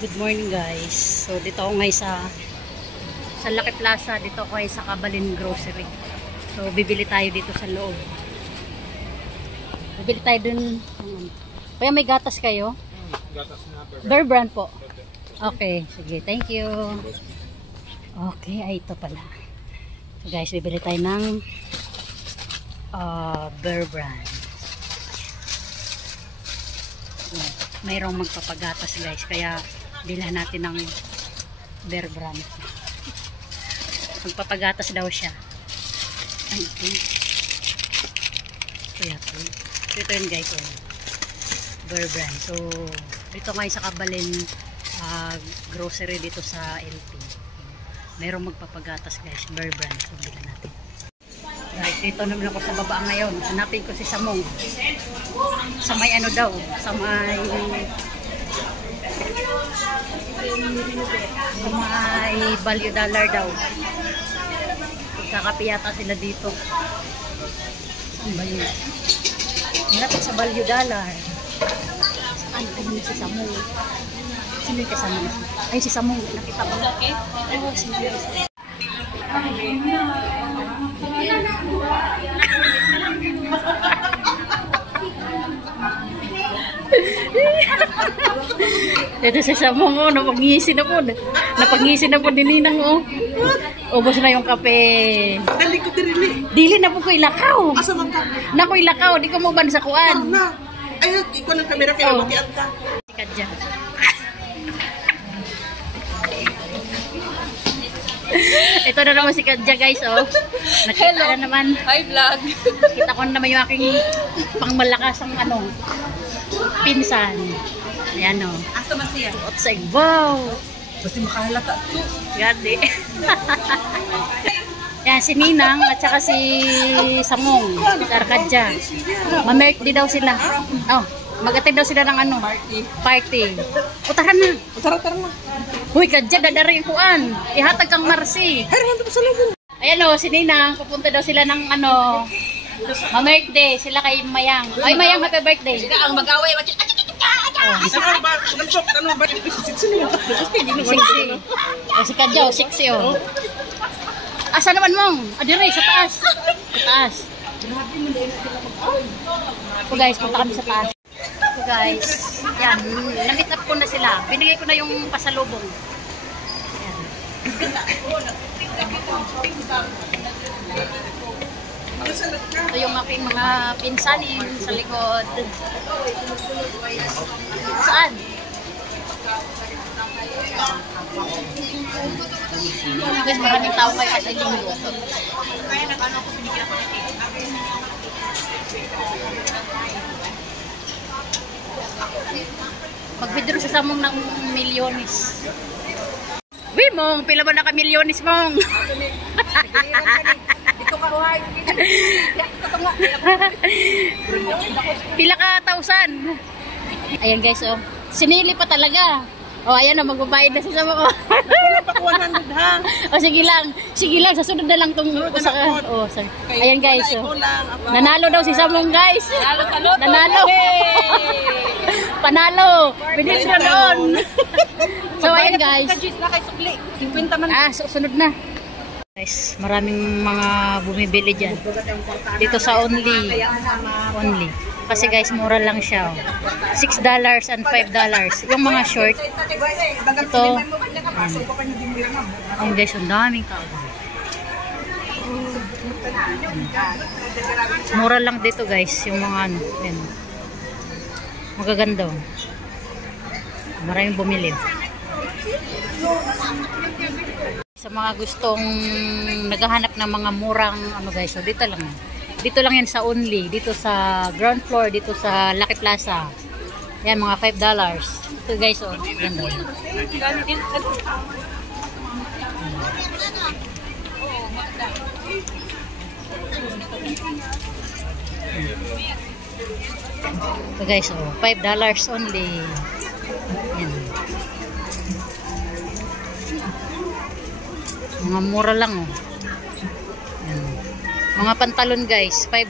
Good morning guys. So dito ako ngayon sa Lucky Plaza. Dito ako ngayon sa Cabalin Grocery. So bibili tayo dito sa loob. Bibili tayo dun. Kaya may gatas kayo? Gatas na Bear Brand po. Okay, sige. Thank you. Okay, ay ito pala. So guys, bibili tayo ng Bear Brand. Mayroong magpapagatas guys, kaya bilhan natin ng Bear Brand. Magpapagatas daw siya. Ay, ito. Ito yun guys. Bear Brand. So, dito ngayon sa Cabalin grocery dito sa LP. Mayroong magpapagatas guys. Bear Brand. So, bilhan natin. Guys, dito naman ako sa baba ngayon. Hanapin ko si Samong. Sa may ano daw. Sa may value dollar daw. Kakapiyata sila dito. Saan ba yun? Hanapin sa value dollar. Saan kayo si Samong? Sino yung kasama na siya? Ay, si Samong. Nakita ko. Oo, si Samong. Ito si Samong, oh, napag-ngisi na po. Napag-ngisi na po din Ninang, oh. Ubos na yung kape. Dali ko dirili. Dili na po ko ilakaw. Asa man ka? Nako ilakaw, di ko mo ban sa kuan. Na. Ay, ikaw ng kamera kaya makiat ka. Sikat dyan. Ito na naman si Kadja guys, oh. Nakita na naman. Hi vlog. Kita ko na naman yung aking pangmalakasang ano, pinsan. Ayan, oh. Asa man siya? Otsay, wow. Basta makahalata to. Gadi. Yan, si Ninang at saka si Samong, si Arkadja. Ma-birthday daw sila. Oh, mag-attend daw sila ng ano? Party. Tara na. Tara na. Huy, Kadja, dadara yung kuan. Ihatag kang Marcy. Ayan o, si Ninang, pupunta daw sila ng ano, ma-birthday. Sila kay Mayang. Ay, Mayang, happy birthday. Ang mag-away. Ano ba? Nagsok, ano ba? Sexy. O, si Kadja, o, sexy o. Asa naman mong? Adire, sa taas. Sa taas. So guys, punta kami sa taas. So guys, yan, na-meet up ko na sila. Binigay ko na yung pasalubong. Yan. Ito yung aking mga pinsanin sa likod. Saan? Guys, maraming tao kayo kasi linggo. Mag-withdraw sa Samong ng milyones. Uy, Mong, pila ba naka-milyones, Mong? Pila ka 1,000. Ayan guys, oh. Sinili pa talaga. Oh, ayan, oh, magbabayad na si Samong. Wala pa 100 ha. Oh, sige lang, sa sunod na lang tong ayan guys, oh. Nanalo daw si Samong guys. Nanalo. Panalo. Binili na doon. So ayan guys. Sunod na. Guys, maraming mga bumibili dyan. Dito sa Only. Kasi guys, mura lang siya. $6 and $5. Yung mga short. Ito. Ayan guys, ang daming tao. Mura lang dito guys. Yung mga ano. Ayan. Magaganda. Maraming bumili. Sa mga gustong naghahanap ng mga murang ano guys, so dito lang. Dito lang yan sa Only, dito sa ground floor, dito sa Lucky Plaza. Yan mga $5. Ito guys, oh, ganda. Ito guys, oh, $5 only. Yan. Mga mura lang, oh. Yan. Mga pantalon guys, $5.